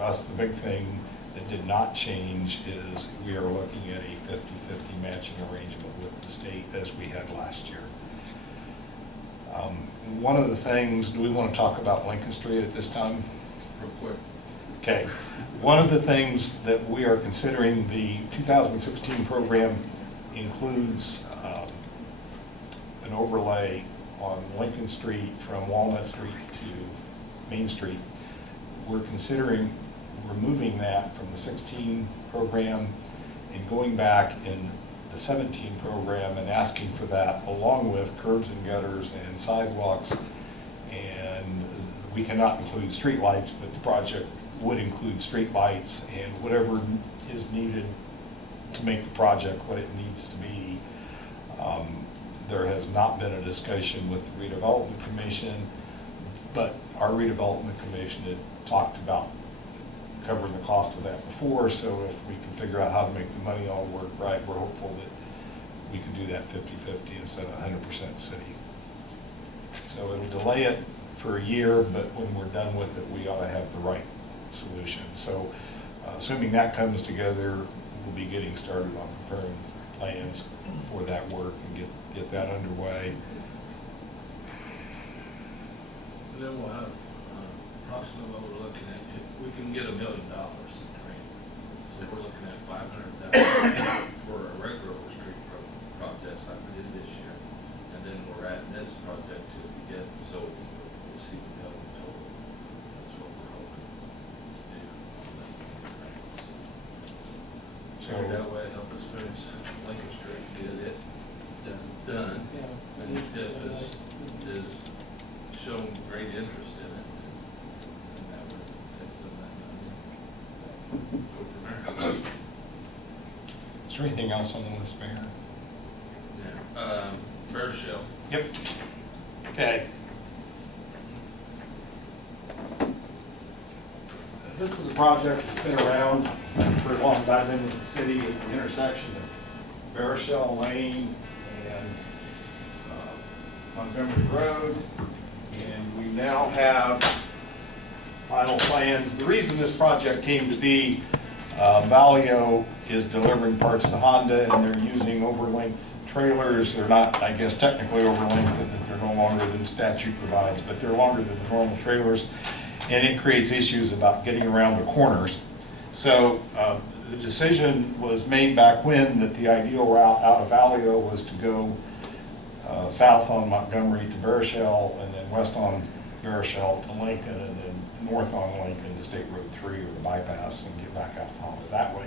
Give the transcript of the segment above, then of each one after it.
for us, the big thing that did not change is we are looking at a 50-50 matching arrangement with the state as we had last year. One of the things, do we want to talk about Lincoln Street at this time? Real quick. Okay. One of the things that we are considering, the 2016 program includes an overlay on Lincoln Street from Walnut Street to Main Street. We're considering removing that from the 16 program and going back in the 17 program and asking for that along with curbs and gutters and sidewalks. And we cannot include street lights, but the project would include street lights and whatever is needed to make the project what it needs to be. There has not been a discussion with the redevelopment commission, but our redevelopment commission had talked about covering the cost of that before, so if we can figure out how to make the money all work right, we're hopeful that we can do that 50-50 instead of 100% city. So it'll delay it for a year, but when we're done with it, we ought to have the right solution. So assuming that comes together, we'll be getting started on preparing plans for that work and get that underway. And then we'll have approximately what we're looking at. If we can get $1 million in grant, so we're looking at $500,000 for a regular street projects like we did this year, and then we're adding this project to get, so we'll see $1 million total. That's what we're hoping to do. So that way help us finish Lincoln Street, get it done. And TIF is shown great interest in it, and that would save some of that money. Go from there. Is there anything else on the list, Mayor? Yeah. Bear shell. Yep. Okay. This is a project that's been around for as long as I've been in the city. It's the intersection of Barochelle Lane and Montgomery Road. And we now have final plans. The reason this project came to be, Valio is delivering parts to Honda and they're using overlength trailers. They're not, I guess, technically overlength, and they're no longer than statute provides, but they're longer than the normal trailers. And it creates issues about getting around the corners. So the decision was made back when that the ideal route out of Valio was to go south on Montgomery to Barochelle, and then west on Barochelle to Lincoln, and then north on Lincoln to State Road 3 or the bypass and get back out to Honda that way.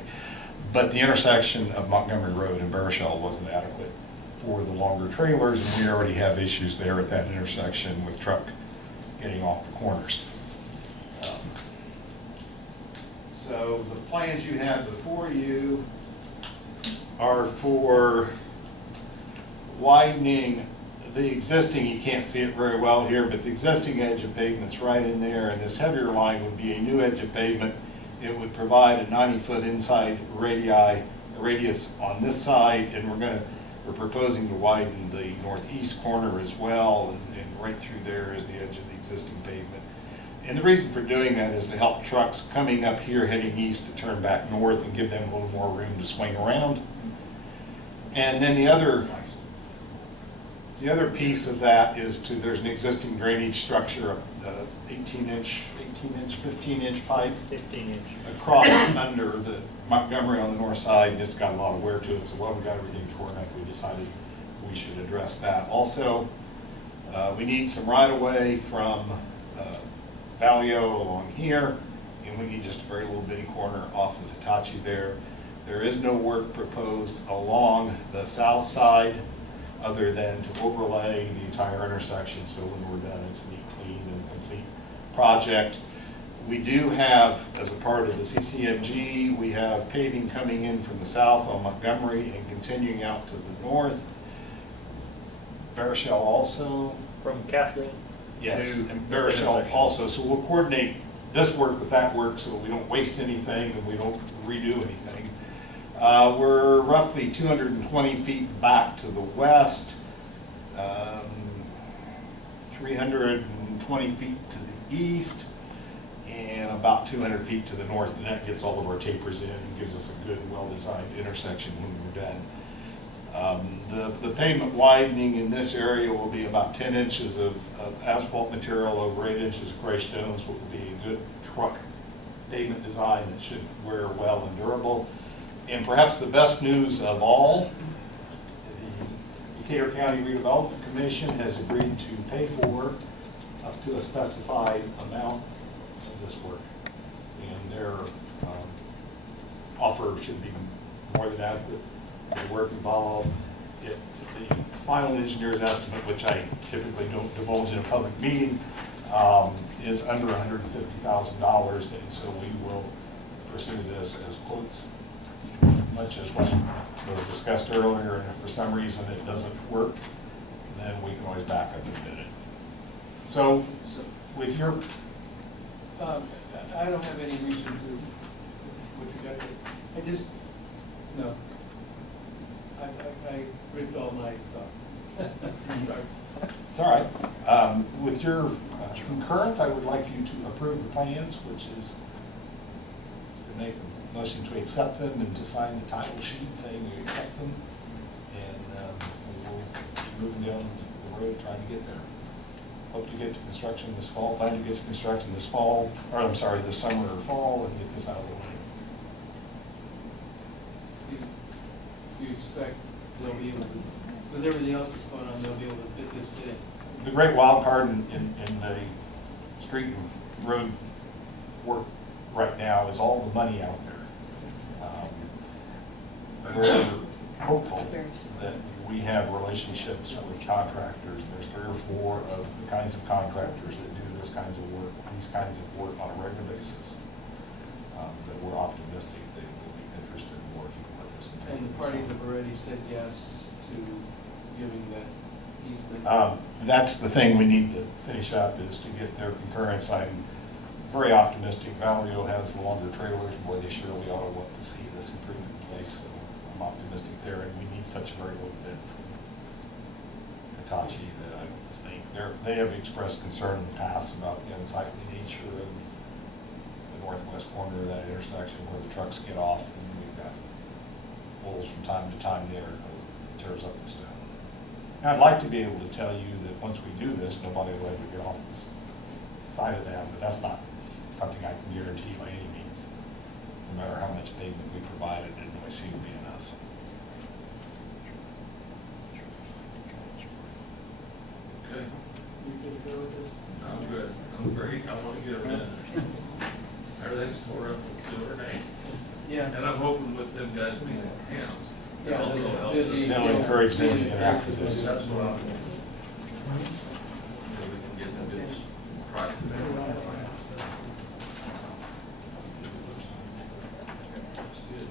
But the intersection of Montgomery Road and Barochelle wasn't adequate for the longer trailers, and we already have issues there at that intersection with truck getting off the corners. So the plans you have before you are for widening the existing, you can't see it very well here, but the existing edge of pavement's right in there, and this heavier line would be a new edge of pavement. It would provide a 90-foot inside radius on this side, and we're proposing to widen the northeast corner as well, and right through there is the edge of the existing pavement. And the reason for doing that is to help trucks coming up here heading east to turn back north and give them a little more room to swing around. And then the other piece of that is there's an existing drainage structure, 15-inch pipe 15-inch. across under the Montgomery on the north side. It's got a lot of wear to it, so while we got everything torn up, we decided we should address that. Also, we need some right-of-way from Valio along here, and we need just a very little bitty corner off of Hitachi there. There is no work proposed along the south side other than to overlay the entire intersection, so when we're done, it's a neat, clean, and complete project. We do have, as a part of the CCMG, we have paving coming in from the south on Montgomery and continuing out to the north. Barochelle also. From Castle. Yes, and Barochelle also. So we'll coordinate this work with that work so we don't waste anything and we don't redo anything. We're roughly 220 feet back to the west, 320 feet to the east, and about 200 feet to the north, and that gets all of our tapers in and gives us a good, well-designed intersection when we're done. The pavement widening in this area will be about 10 inches of asphalt material over 8 inches of gray stones, which will be a good truck pavement design that should wear well and durable. And perhaps the best news of all, the Decatur County Redevelopment Commission has agreed to pay for up to a specified amount of this work. And their offer should be more than adequate. The work involved, the final engineer's estimate, which I typically don't divulge in a public meeting, is under $150,000, and so we will pursue this as quotes, much as what was discussed earlier, and if for some reason it doesn't work, then we can always back up and bid it. So, with your... I don't have any reason to, what you got there. I just, no. I ripped all my thought. Sorry. It's all right. With your concurrence, I would like you to approve the plans, which is to make a motion to accept them and to sign the title sheet saying you accept them. And we'll keep moving down the road trying to get there. Hope to get to construction this fall, plan to get to construction this fall, or I'm sorry, this summer or fall, and get this out of the way. Do you expect they'll be able to, with everything else that's going on, they'll be able to fit this in? The great wild card in the street and road work right now is all the money out there. We're hopeful that we have relationships with contractors. There's 3 or 4 of the kinds of contractors that do these kinds of work on a regular basis. That we're optimistic they will be interested in working with us. And the parties have already said yes to giving that easement? That's the thing we need to finish up, is to get their concurrence. I'm very optimistic. Valio has the longer trailers. Boy, they surely ought to want to see this improvement in place. So I'm optimistic there, and we need such a very little bit from Hitachi that I think they have expressed concern in the past about the unsightly nature of the northwest corner of that intersection where the trucks get off, and we've got holes from time to time there because it tears up the stone. And I'd like to be able to tell you that once we do this, nobody will ever get off this side of that, but that's not something I can guarantee by any means. No matter how much pavement we provide, it didn't always seem to be enough. Okay, You good to go with this? I'm good. I'm great. I want to get them in. Everything's tore up to our name. Yeah. And I'm hoping with them guys being in town, it Yeah, also they'll- helps they'll us. be- They'll encourage them to get after this. That's what I'm hoping. So we can get the good prices. Looks good.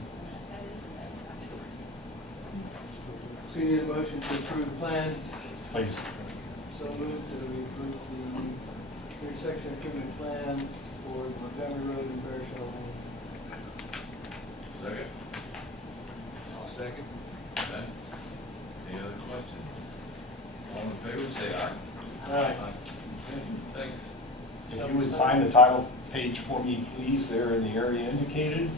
So you need a motion to approve the plans? Please. So moved that we approve the intersection improvement plans for Montgomery Road and Bear Shell Lane. Second? I'll second. Okay. Any other questions? All in favor, say aye. Aye. Okay, thanks. If you would sign the title page for me, please, there in the area indicated.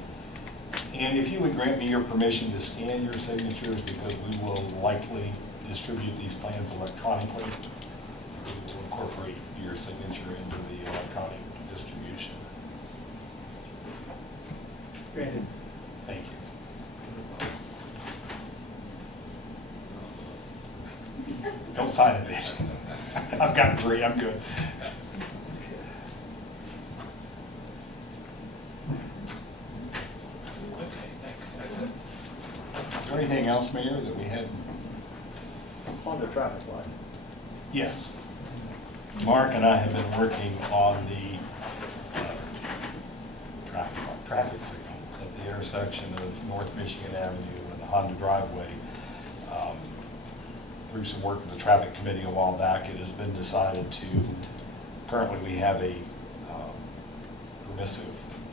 And if you would grant me your permission to scan your signatures, because we will likely distribute these plans electronically. We will incorporate your signature into the electronic distribution. Granted. Thank you. Don't sign it, Dave. I've got 3, I'm good. Okay, thanks. Is there anything else, Mayor, that we had? On the traffic light. Yes. Mark and I have been working on the traffic signal at the intersection of North Michigan Avenue and the Honda driveway. Through some work with the traffic committee a while back, it has been decided to, currently we have a permissive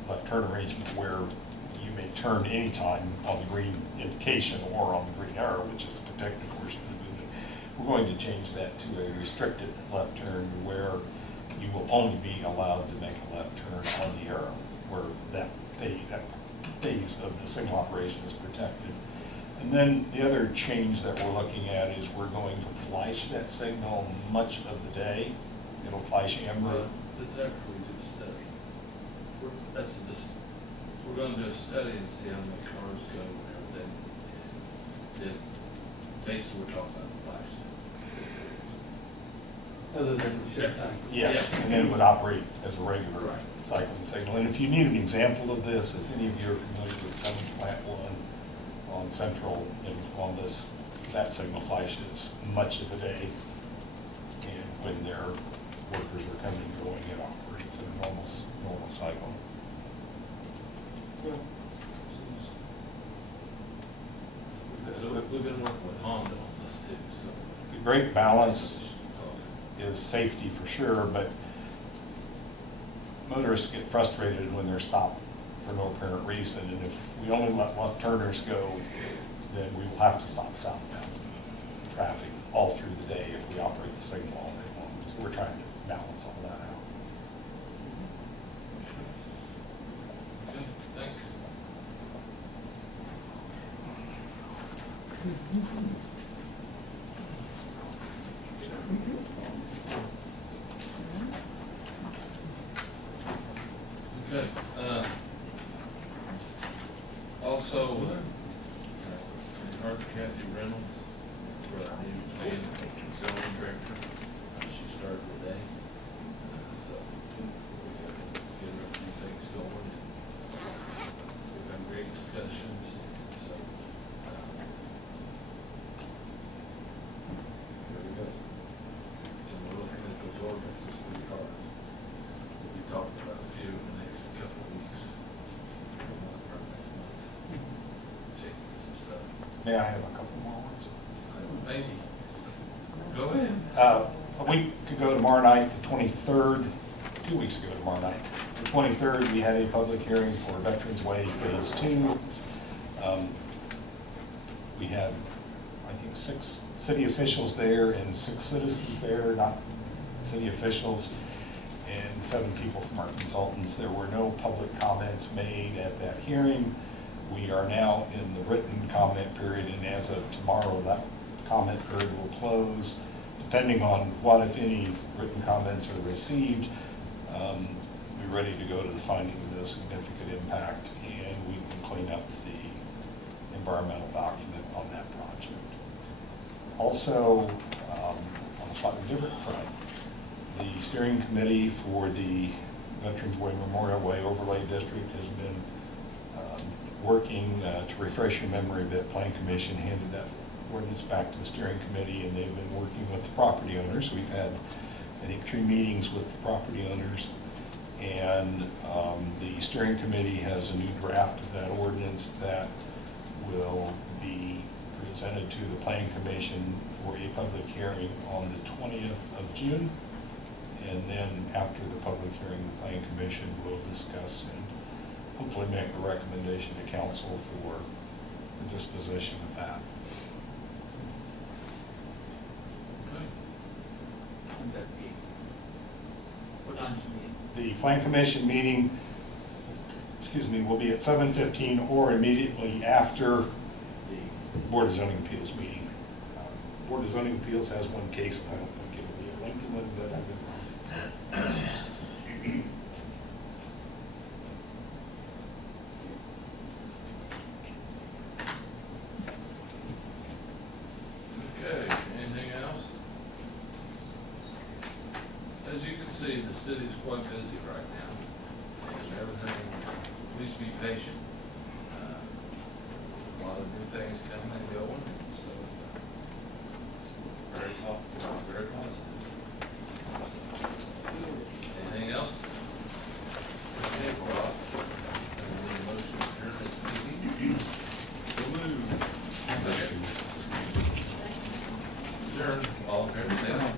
left turn arrangement where you may turn anytime on the green indication or on the green arrow, which is the protected portion of the movement. We're going to change that to a restricted left turn where you will only be allowed to make a left turn on the arrow, where that phase of the signal operation is protected. And then the other change that we're looking at is we're going to flash that signal much of the day. It'll flash amber. That's after we do the study. We're gonna do a study and see how many cars go and everything. Then basically we're talking about the flash. Other than the shift time. Yes, Yeah. and then it would operate as a regular Right. cycling signal. And if you need an example of this, if any of you are familiar with Plant 1 on Central in Columbus, that signal flashes much of the day. And when their workers are coming and going, it operates in a normal cycle. Yeah. So we've been working with Honda on this too, so. The great balance is safety for sure, but motorists get frustrated when they're stopped for no apparent reason. And if we only let left turners go, then we will have to stop southbound traffic all through the day if we operate the signal all day long. So we're trying to balance all that out. Okay, thanks. Okay, also, Arthur Kathy Reynolds, we're a new plan zoning director. She started today, so we're gonna get her a few things going. We've had great discussions, so, here we go. And we're looking at those ordinances pretty hard. We'll be talking about a few in the next couple of weeks. Checking some stuff. May I have a couple more words? Maybe. Go ahead. A week ago tomorrow night, the 23rd, 2 weeks ago tomorrow night, the 23rd, we had a public hearing for Veterans Way Phase 2. We had, I think, 6 city officials there and 6 citizens there, not city officials, and 7 people from our consultants. There were no public comments made at that hearing. We are now in the written comment period, and as of tomorrow, that comment period will close. Depending on what, if any, written comments are received, we're ready to go to the finding of no significant impact, and we can clean up the environmental document on that project. Also, on a slightly different front, the steering committee for the Veterans Way Memorial Way Overlay District has been working to refresh your memory a bit. Plan Commission handed that ordinance back to the steering committee, and they've been working with the property owners. We've had, I think, 3 meetings with the property owners, and the steering committee has a new draft of that ordinance that will be presented to the Plan Commission for a public hearing on the 20th of June. And then after the public hearing, the Plan Commission will discuss and hopefully make a recommendation to council for the disposition of that. Okay. When's that meeting? What time's the meeting? The Plan Commission meeting, will be at 7:15 or immediately after the Board of Zoning Appeals meeting. Board of Zoning Appeals has one case, and I don't think it'll be a lengthy one, but I've been Okay, anything else? As you can see, the city's quite busy right now, and everything, please be patient. A lot of new things